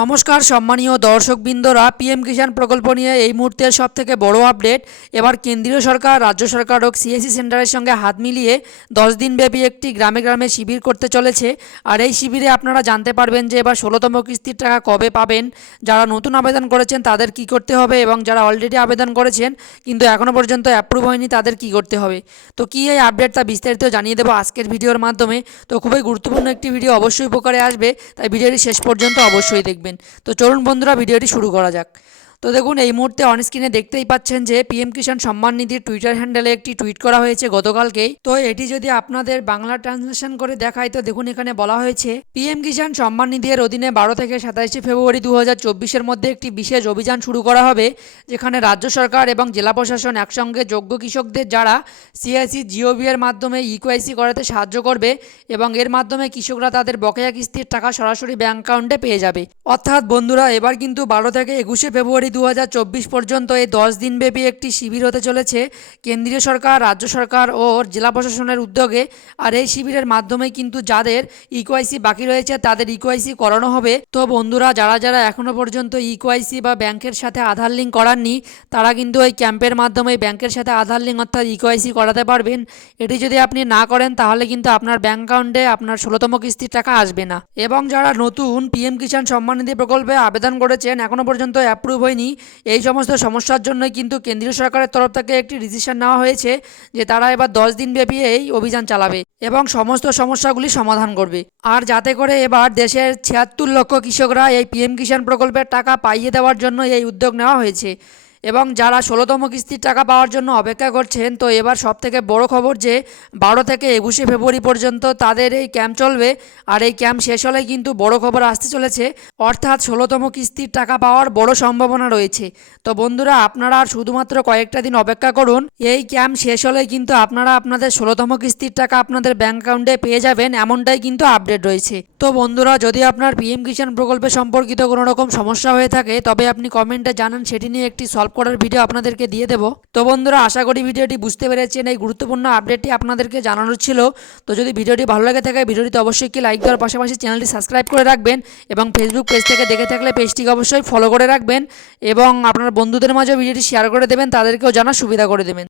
নমস্কার সম্মানীয় দর্শকবৃন্দরা, পিএম কিষাণ প্রকল্প নিয়ে এই মুহূর্তের সবথেকে বড় আপডেট। এবার কেন্দ্রীয় সরকার, রাজ্য সরকার ও সিএসসি সেন্টারের সঙ্গে হাত মিলিয়ে 10 দিনব্যাপী একটি গ্রামে গ্রামে শিবির করতে চলেছে। আর এই শিবিরে আপনারা জানতে পারবেন যে এবার 16তম কিস্তির টাকা কবে পাবেন, যারা নতুন আবেদন করেছেন তাদের কি করতে হবে এবং যারা অলরেডি আবেদন করেছেন কিন্তু এখনও পর্যন্ত অ্যাপ্রুভ হয়নি তাদের কি করতে হবে। তো কী এই আপডেট তা বিস্তারিত জানিয়ে দেবো আজকের ভিডিওর মাধ্যমে। তো খুবই গুরুত্বপূর্ণ একটি ভিডিও, অবশ্যই উপকারে আসবে, তাই ভিডিওটি শেষ পর্যন্ত অবশ্যই দেখবেন। তো চলুন বন্ধুরা, ভিডিওটি শুরু করা যাক। তো দেখুন, এই মুহূর্তে অনস্ক্রিনে দেখতেই পাচ্ছেন যে পিএম কিষাণ সম্মান নিধির টুইটার হ্যান্ডেলে একটি টুইট করা হয়েছে গতকালকেই। তো এটি যদি আপনাদের বাংলা ট্রান্সলেশন করে দেখায়, তো দেখুন এখানে বলা হয়েছে পিএম কিষাণ সম্মান নিধির অধীনে 12 থেকে 27 ফেব্রুয়ারি 2024-এর মধ্যে একটি বিশেষ অভিযান শুরু করা হবে, যেখানে রাজ্য সরকার এবং জেলা প্রশাসন একসঙ্গে যোগ্য কৃষকদের যারা সিআইসি জিওবি এর মাধ্যমে ইকেওয়াইসি করাতে সাহায্য করবে এবং এর মাধ্যমে কৃষকরা তাদের বকেয়া কিস্তির টাকা সরাসরি ব্যাংক অ্যাকাউন্টে পেয়ে যাবে। অর্থাৎ বন্ধুরা, এবার কিন্তু 12 থেকে 21 ফেব্রুয়ারি 2024 পর্যন্ত এই 10 দিনব্যাপী একটি শিবির হতে চলেছে কেন্দ্রীয় সরকার, রাজ্য সরকার ও জেলা প্রশাসনের উদ্যোগে। আর এই শিবিরের মাধ্যমে কিন্তু যাদের ইকেওয়াইসি বাকি রয়েছে তাদের ইকেওয়াইসি করানো হবে। তো বন্ধুরা, যারা যারা এখনও পর্যন্ত ইকেওয়াইসি বা ব্যাংকের সাথে আধার লিঙ্ক করাননি, তারা কিন্তু এই ক্যাম্পের মাধ্যমে ব্যাংকের সাথে আধার লিঙ্ক অর্থাৎ ইকেওয়াইসি করাতে পারবেন। এটি যদি আপনি না করেন তাহলে কিন্তু আপনার ব্যাংক অ্যাকাউন্টে আপনার 16তম কিস্তির টাকা আসবে না। এবং যারা নতুন পিএম কিষাণ সম্মান নিধি প্রকল্পে আবেদন করেছেন, এখনও পর্যন্ত অ্যাপ্রুভ হয়নি, এই সমস্ত সমস্যার জন্যই কিন্তু কেন্দ্রীয় সরকারের তরফ থেকে একটি ডিসিশন নেওয়া হয়েছে যে তারা এবার 10 দিনব্যাপী এই অভিযান চালাবে এবং সমস্ত সমস্যাগুলি সমাধান করবে। আর যাতে করে এবার দেশের 76 লক্ষ কৃষকরা এই পিএম কিষাণ প্রকল্পের টাকা পাইয়ে দেওয়ার জন্য এই উদ্যোগ নেওয়া হয়েছে। এবং যারা 16তম কিস্তির টাকা পাওয়ার জন্য অপেক্ষা করছেন, তো এবার সবথেকে বড় খবর যে 12 থেকে 21 ফেব্রুয়ারি পর্যন্ত তাদের এই ক্যাম্প চলবে। আর এই ক্যাম্প শেষ হলে কিন্তু বড় খবর আসতে চলেছে, অর্থাৎ 16তম কিস্তির টাকা পাওয়ার বড় সম্ভাবনা রয়েছে। তো বন্ধুরা, আপনারা আর শুধুমাত্র কয়েকটা দিন অপেক্ষা করুন, এই ক্যাম্প শেষ হলে কিন্তু আপনারা আপনাদের 16তম কিস্তির টাকা আপনাদের ব্যাংক অ্যাকাউন্টে পেয়ে যাবেন, এমনটাই কিন্তু আপডেট রয়েছে। তো বন্ধুরা, যদি আপনার পিএম কিষাণ প্রকল্পে সম্পর্কিত কোনো রকম সমস্যা হয়ে থাকে তবে আপনি কমেন্টে জানান, সেটি নিয়ে একটি সলভ করার ভিডিও আপনাদেরকে দিয়ে দেবো। তো বন্ধুরা, আশা করি ভিডিওটি বুঝতে পেরেছেন, এই গুরুত্বপূর্ণ আপডেটটি আপনাদেরকে জানানোর ছিল। তো যদি ভিডিওটি ভালো লাগে থাকে ভিডিওটিতে অবশ্যই একটি লাইক দেওয়ার পাশাপাশি চ্যানেলটি সাবস্ক্রাইব করে রাখবেন এবং ফেসবুক পেজ থেকে দেখে থাকলে পেজটিকে অবশ্যই ফলো করে রাখবেন এবং আপনার বন্ধুদের মাঝে ভিডিওটি শেয়ার করে দেবেন, তাদেরকেও জানার সুবিধা করে দেবেন।